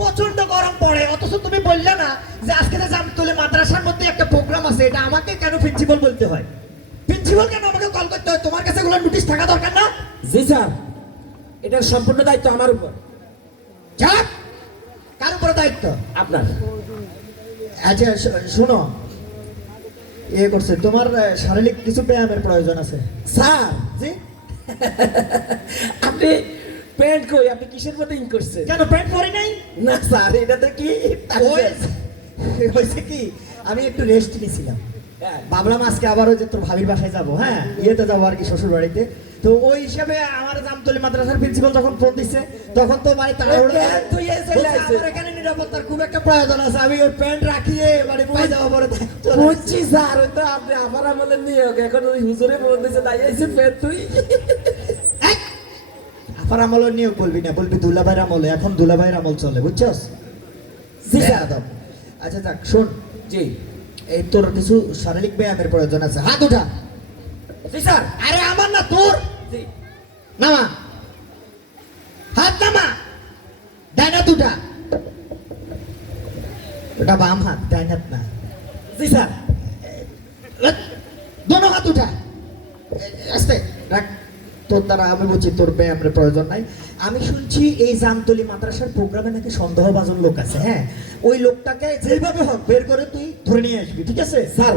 প্রচণ্ড গরম পড়ে। অথচ তুমি বললে না যে আজকে যে জামতলে মাদ্রাসার মধ্যে একটা প্রোগ্রাম আছে এটা আমাকে কেন প্রিন্সিপাল বলতে হয়? প্রিন্সিপাল কেন আমাকে কল করতে হয়? তোমার কাছে এগুলো নোটিশ থাকা দরকার না? জি স্যার। এটার সম্পূর্ণ দায়িত্ব আমার উপর। যাক কার উপরে দায়িত্ব? আপনার। আচ্ছা শোনো। এ করছে তোমার শারীরিক কিছু ব্যায়ামের প্রয়োজন আছে। স্যার। জি? আপনি প্যান্ট কই? আপনি কিসের মধ্যে ইন করছেন? কেন প্যান্ট পরি নাই? না স্যার এটাতে কি? হয়েছে কি? আমি একটু রেস্ট নিয়েছিলাম হ্যাঁ। ভাবলাম আজকে আবারও যে তোর ভাবির বাসায় যাব হ্যাঁ? ইয়েতে যাব আর কি শ্বশুর বাড়িতে তো ওই হিসাবে আমার জামতলি মাদ্রাসার প্রিন্সিপাল যখন ফোন দিচ্ছে তখন তো তো আসছে। আমার এখানে নিরাপত্তার খুব একটা প্রয়োজন আছে আমি ওই প্যান্ট রাখিয়ে বাড়ি পৌঁছে যাওয়া পরে বুঝছি স্যার তো আপনি আমার আমলের নিয়োগ এখন ওই হুজুরে বলতেছে তাই আইসে প্যান্ট তুই! আফার আমলের নিয়োগ বলবি না বলবি দুলাভাইয়ের আমলে এখন দুলাভাইয়ের আমল চলে বুঝছস? জি আচ্ছা যাক শোন। জি। এই তোর কিছু শারীরিক ব্যায়ামের প্রয়োজন আছে। হাত উঠা। জি স্যার। আরে আমার না তোর। জি। নামা। হাত নামা। ডাইন হাত উঠা। ওটা বাম হাত ডাইন হাত না। জি স্যার। দোনো হাত উঠা। আস্তে রাখ। তোর দ্বারা আমি বলছি তোর ব্যায়ামের প্রয়োজন নাই। আমি শুনছি এই জামতলি মাদ্রাসার প্রোগ্রামে নাকি সন্দেহভাজন লোক আছে হ্যাঁ? ওই লোকটাকে যেভাবে হোক বের করে তুই ধরে নিয়ে আসবি ঠিক আছে? স্যার।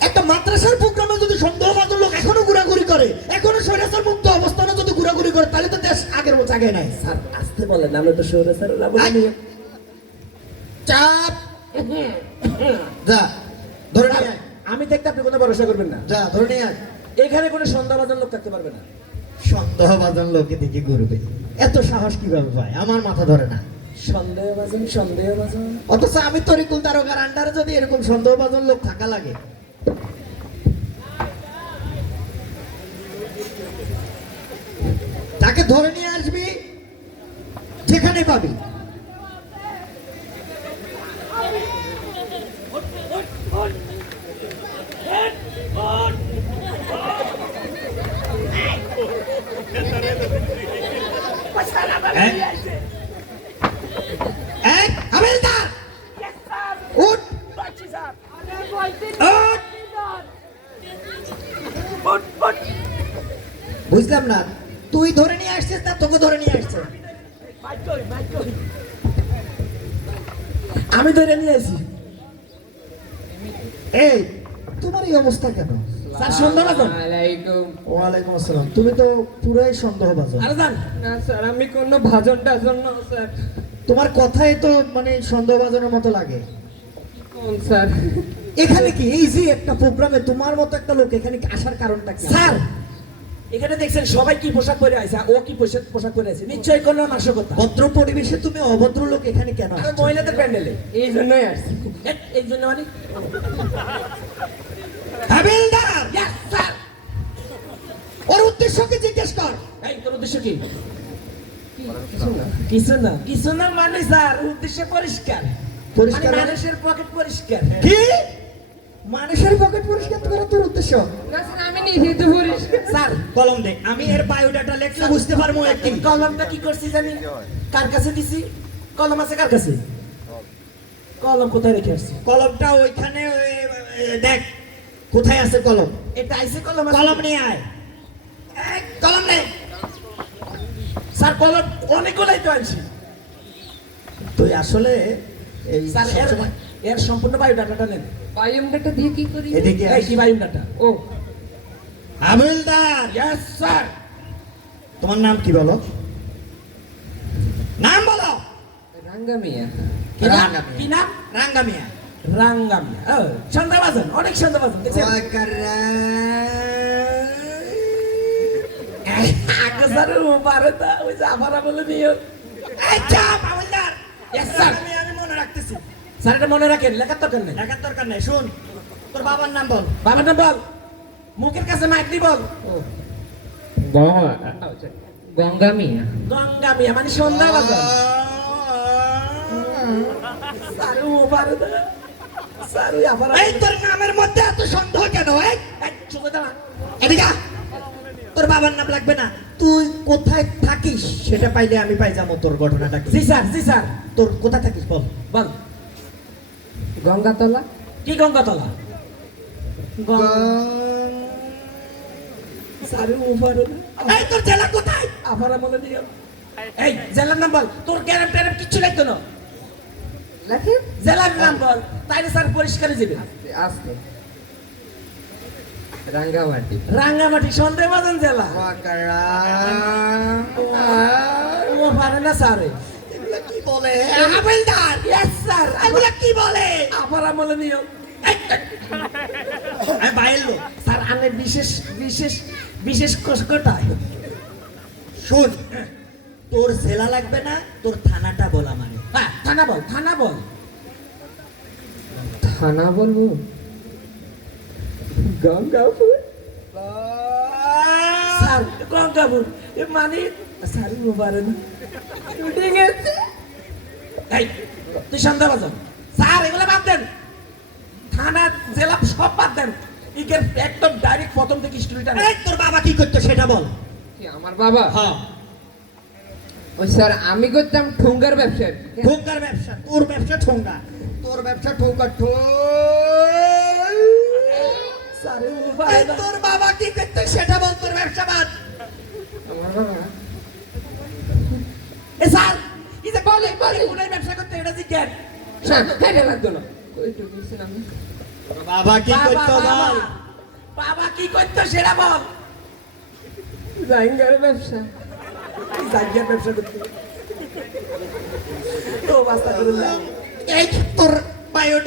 একটা মাদ্রাসার প্রোগ্রামে যদি সন্দেহভাজন লোক এখনও ঘোরাঘুরি করে এখনও স্বৈরাচার মুক্ত অবস্থানে যদি ঘোরাঘুরি করে তাহলে তো দেশ আগের মতো আগে নাই। স্যার আসতে বলেন আমরা তো। নিয়োগ। চাপ! যা ধরে নিয়ে আমি দেখতে আপনি কোনো ভরসা করবেন না। যা ধরে নিয়ে আয়। এখানে কোনো সন্দেহবাজন লোক থাকতে পারবে না। সন্দেহভাজন লোকে দিকে ঘুরবে। এত সাহস কীভাবে পায়? আমার মাথা ধরে না। সন্দেহবাজন সন্দেহবাজন অথচ আমি তরিকুল তারকার আন্ডারে যদি এরকম সন্দেহভাজন লোক থাকা লাগে। তাকে ধরে নিয়ে আসবি যেখানে পাবি। বুঝলাম না, তুই ধরে নিয়ে আসছিস না তোকে ধরে নিয়ে আসছে? আমি ধরে নিয়ে আসি। এই, তোমার এই অবস্থা কেন? স্যার সন্দেহবাজন আলাইকুম ওয়ালাইকুম। আসসালাম। তুমি তো পুরাই আরে না স্যার আমি কোনো ভাজন টাজন না স্যার। তোমার কথাই তো মানে সন্দেহভাজনের মতো লাগে। কোন স্যার? এখানে কি? এই যে একটা প্রোগ্রামে তোমার মতো একটা লোক এখানে আসার কারণটা কি? স্যার! এখানে দেখছেন সবাই কি পোশাক পরে আছে ও কি পোশাক পোশাক পরে আছে? নিশ্চয়ই কোনো নাশকতা। ভদ্র পরিবেশে তুমি অভদ্র লোক এখানে কেন আর আসছো? মহিলাদের প্যান্ডেলে এই জন্যই আসছি। এই জন্য মানে? ওর উদ্দেশ্য কি জিজ্ঞেস কর। এই তোর উদ্দেশ্য কি? কিছু না। কিছু না মানে স্যার উদ্দেশ্য পরিষ্কার। পরিষ্কার মানে মানে? মানুষের পকেট পরিষ্কার। কি? মানুষের পকেট পরিষ্কার করা তোর উদ্দেশ্য? না স্যার আমি নিজেই তো পরিষ্কার। স্যার কলম দে আমি এর বায়োডাটা লেখলে বুঝতে পারব একদিন। কলমটা কি করছি জানি? কার কাছে দিছি? কলম আছে কার কাছে? কলম কোথায় রেখে আসছি? কলমটা ওইখানে দেখ কোথায় আছে কলম? এটা আইসে কলম? কলম নিয়ে আয়। এই, কলম নে। স্যার কলম অনেকগুলাই তো আনছি। তুই আসলে এই স্যার এর এর সম্পূর্ণ বায়োডাটাটা নেন। বায়োমডাটা দিয়ে কি করি? এদিকে এই কি বায়োডাটা? ও। হাবিলদার। ইয়েস স্যার তোমার নাম কি বলো? নাম বলো। রাঙ্গামিয়া কি নাম? কি নাম? রাঙ্গামিয়া রাঙ্গামিয়া ও সন্ধ্যাবাজন অনেক সন্ধ্যাবাজন দেখছেন আগে স্যার পারে তা ওই যে আমার বলে নিও আচ্ছা হাবিলদার Yes, sir. আমি আমি মনে রাখতেছি। স্যার এটা মনে রাখেন লেখার দরকার নেই। লেখার দরকার নাই শুন। তোর বাবার নাম বল। বাবার নাম বল। মুখের কাছে মাইক দি বল। গঙ্গা মিয়া গঙ্গা মিয়া মানে সন্ধ্যাবাজন। স্যার ও পারে না স্যার ওই আমার এই তোর নামের মধ্যে এত সন্দেহ কেন এই? এই, চুপে দাঁড়া। এদিকে আ। তোর বাবার নাম লাগবে না। তুই কোথায় থাকিস সেটা পাইলে আমি পাই যাব তোর ঘটনাটা। কি জি স্যার জি স্যার। তোর কোথায় থাকিস বল বল। গঙ্গাতলা? কি গঙ্গাতলা? এই তোর জেলা কোথায়? আবার আমলে নিয়ে এই জেলার নাম বল। তোর ক্যারাম ট্যারাম কিচ্ছু লাগতো না? লেখেন জেলার নাম বল। তাইলে স্যার পরিষ্কারে যাবে আস্তে রাঙ্গামাটি। রাঙ্গামাটি সন্দেহবাজান জেলা। ও পারে না স্যার। কি বলে? হাবেলদার। ইয়েস স্যার এগুলা কি বলে? আবার আমলে নিও। আমি বাইরের লোক। স্যার আনে বিশেষ বিশেষ বিশেষ কষ্টটায় শোন তোর জেলা লাগবে না তোর থানাটা বলা মানে থানা বল থানা বল। থানা বলব? গঙ্গাপুর? স্যার গঙ্গাপুর। এ মানে স্যার পারে না শুটিং আছে এই তুই সন্দেহ বাজান স্যার এগুলো বাদ দেন। থানা জেলা সব বাদ দেন। ইকের একদম ডাইরেক্ট প্রথম থেকে স্টোরিটা এই তোর বাবা কি করতো সেটা বল। কি আমার বাবা? হ্যাঁ। ওই স্যার আমি করতাম ঠুঙ্গার ব্যবসা। ঠোঙ্গার ব্যবসা তোর ব্যবসা ঠোঙ্গা। তোর ব্যবসা ঠোঙ্গা ঠো স্যার তোর বাবা কি করতো সেটা বল তোর ব্যবসা বাদ। আমার বাবা। এ স্যার এই যে বলে বলে কোনায় ব্যবসা করতে এটা যে জ্ঞান। হেরে লাগতো না বাবা কি বাবা, করতো বাবা। কি করতো সেটা বল। ব্যবসা। জায়গার ব্যবসা করতে তো বাস্তা করলাম এই তোর বায়োডা